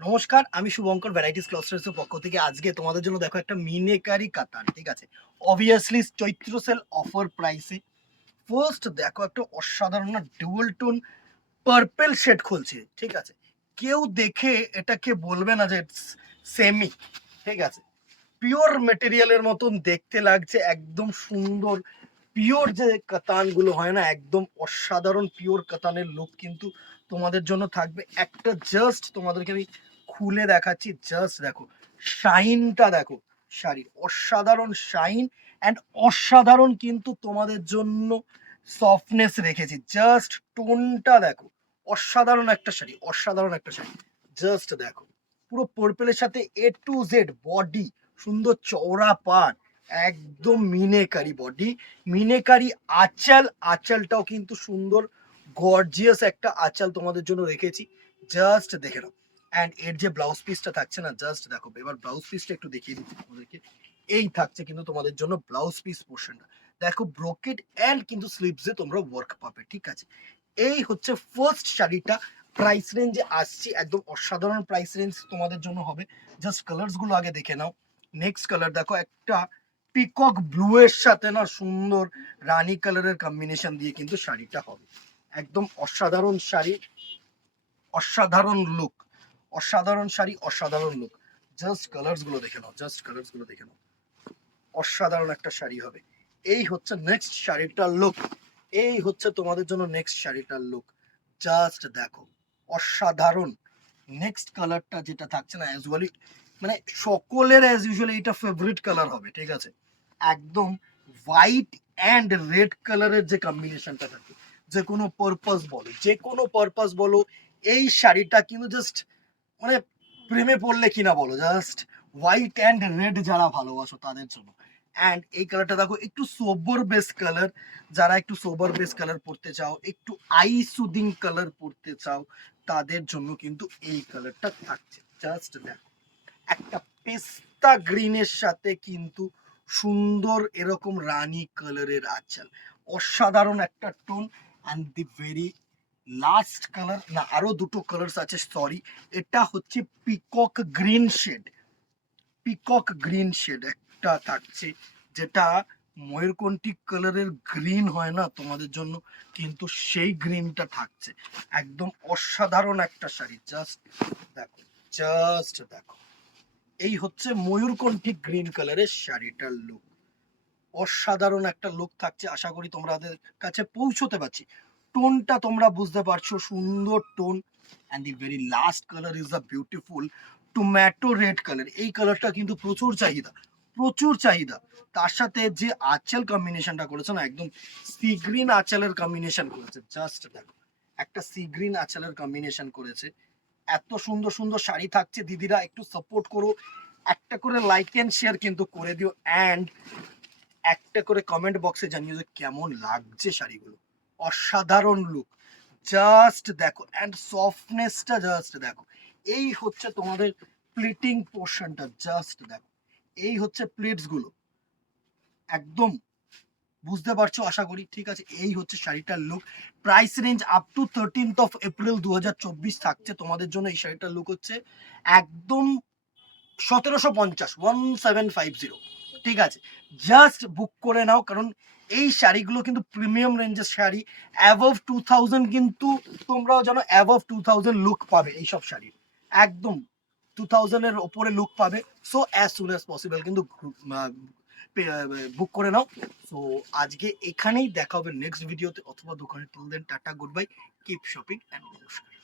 নমস্কার, আমি শুভঙ্কর ভ্যারাইটিস ক্লস্টার্সের পক্ষ থেকে আজকে তোমাদের জন্য দেখো একটা মিনেকারি কাতান, ঠিক আছে? অবভিয়াসলি চৈত্র সেল অফার প্রাইসে। ফার্স্ট দেখো একটা অসাধারণ না ডুয়াল টোন পার্পল শেড খুলছে, ঠিক আছে? কেউ দেখে এটাকে বলবে না যে সেমি, ঠিক আছে? পিওর মেটেরিয়ালের মতন দেখতে লাগছে, একদম সুন্দর পিওর যে কাতানগুলো হয় না, একদম অসাধারণ পিওর কাতানের লুক কিন্তু তোমাদের জন্য থাকবে। একটা জাস্ট তোমাদেরকে আমি খুলে দেখাচ্ছি, জাস্ট দেখো শাইনটা, দেখো শাড়ির অসাধারণ শাইন অ্যান্ড অসাধারণ কিন্তু তোমাদের জন্য সফটনেস রেখেছি। জাস্ট টোনটা দেখো, অসাধারণ একটা শাড়ি, অসাধারণ একটা শাড়ি। জাস্ট দেখো পুরো পার্পেলের সাথে এ টু জেড বডি, সুন্দর চওড়া পাট, একদম মিনেকারি বডি, মিনেকারি আঁচল, আঁচলটাও কিন্তু সুন্দর গর্জিয়াস একটা আঁচল তোমাদের জন্য রেখেছি। জাস্ট দেখে নাও। অ্যান্ড এর যে ব্লাউজ পিসটা থাকছে না, জাস্ট দেখো। এবার ব্লাউজ পিসটা একটু দেখিয়ে দিচ্ছি তোমাদেরকে। এই থাকছে কিন্তু তোমাদের জন্য ব্লাউজ পিস পোর্শনটা, দেখো ব্রোকেড অ্যান্ড কিন্তু স্লিভসে তোমরা ওয়ার্ক পাবে, ঠিক আছে? এই হচ্ছে ফার্স্ট শাড়িটা। প্রাইস রেঞ্জে আসছি, একদম অসাধারণ প্রাইস রেঞ্জ তোমাদের জন্য হবে। জাস্ট কালার্স গুলো আগে দেখে নাও। নেক্সট কালার দেখো, একটা পিকক ব্লু এর সাথে না সুন্দর রানী কালারের কম্বিনেশন দিয়ে কিন্তু শাড়িটা হবে। একদম অসাধারণ শাড়ি, অসাধারণ লুক, অসাধারণ শাড়ি, অসাধারণ লুক। জাস্ট কালার্স গুলো দেখে নাও, জাস্ট কালার্স গুলো দেখে নাও। অসাধারণ একটা শাড়ি হবে। এই হচ্ছে নেক্সট শাড়িটার লুক, এই হচ্ছে তোমাদের জন্য নেক্সট শাড়িটার লুক। জাস্ট দেখো অসাধারণ। নেক্সট কালারটা যেটা থাকছে না, অ্যাজুয়ালি মানে সকলের অ্যাজ ইউজুয়ালি এটা ফেভারিট কালার হবে, ঠিক আছে? একদম হোয়াইট অ্যান্ড রেড কালারের যে কম্বিনেশনটা থাকে, যে কোনো পারপাস বলো, যে কোনো পারপাস বলো, এই শাড়িটা কিন্তু জাস্ট মানে প্রেমে পড়লে কিনা বলো, জাস্ট হোয়াইট অ্যান্ড রেড যারা ভালোবাসো তাদের জন্য। অ্যান্ড এই কালারটা দেখো, একটু সোবর বেস কালার, যারা একটু সোবর বেস কালার পড়তে চাও, একটু আই সুদিং কালার পড়তে চাও, তাদের জন্য কিন্তু এই কালারটা থাকছে। জাস্ট দেখো একটা পেস্তা গ্রিনের সাথে কিন্তু সুন্দর এরকম রানী কালারের আঁচল, অসাধারণ একটা tone. And the very last colour, না আরো দুটো কালার্স আছে, সরি। এটা হচ্ছে peacock green shade, peacock green shade একটা থাকছে, যেটা ময়ূরকণ্ঠী কালারের গ্রিন হয় না তোমাদের জন্য, কিন্তু সেই গ্রিনটা থাকছে। একদম অসাধারণ একটা শাড়ি। জাস্ট দেখো, জাস্ট দেখো। এই হচ্ছে ময়ূরকণ্ঠী গ্রিন কালারের শাড়িটার লুক। অসাধারণ একটা লুক থাকছে, আশা করি তোমাদের কাছে পৌঁছতে পারছি। টোনটা তোমরা বুঝতে পারছো, সুন্দর tone. And the very last colour is the beautiful tomato red colour. এই কালারটা কিন্তু প্রচুর চাহিদা, প্রচুর চাহিদা। তার সাথে যে আঁচল কম্বিনেশনটা করেছে না, একদম সি গ্রিন আঁচলের কম্বিনেশন করেছে। জাস্ট দেখো একটা সি গ্রিন আঁচলের কম্বিনেশন করেছে। এত সুন্দর সুন্দর শাড়ি থাকছে, দিদিরা একটু সাপোর্ট করো, একটা করে লাইক অ্যান্ড শেয়ার কিন্তু করে দিও। অ্যান্ড একটা করে কমেন্ট বক্সে জানিয়ে যে কেমন লাগছে শাড়িগুলো। অসাধারণ লুক, জাস্ট দেখো। অ্যান্ড সফটনেসটা জাস্ট দেখো। এই হচ্ছে তোমাদের প্লিটিং পোর্শনটা, জাস্ট দেখো। এই হচ্ছে প্লিটস গুলো, একদম বুঝতে পারছো আশা করি, ঠিক আছে? এই হচ্ছে শাড়িটার look. Price range up to 13 April 2024 থাকছে তোমাদের জন্য। এই শাড়িটার লুক হচ্ছে একদম 1750, 1750, ঠিক আছে? জাস্ট বুক করে নাও, কারণ এই শাড়িগুলো কিন্তু প্রিমিয়াম রেঞ্জের শাড়ি। অ্যাবভ 2000 কিন্তু তোমরাও জানো, অ্যাবভ 2000 লুক পাবে এইসব শাড়ির, একদম 2000 এর ওপরে লুক পাবে। So as soon as possible কিন্তু বুক করে নাও। সো আজকে এখানেই দেখা হবে নেক্সট ভিডিওতে অথবা দোকানে। Till then ta-ta, good bye, keep shopping and নমস্কার।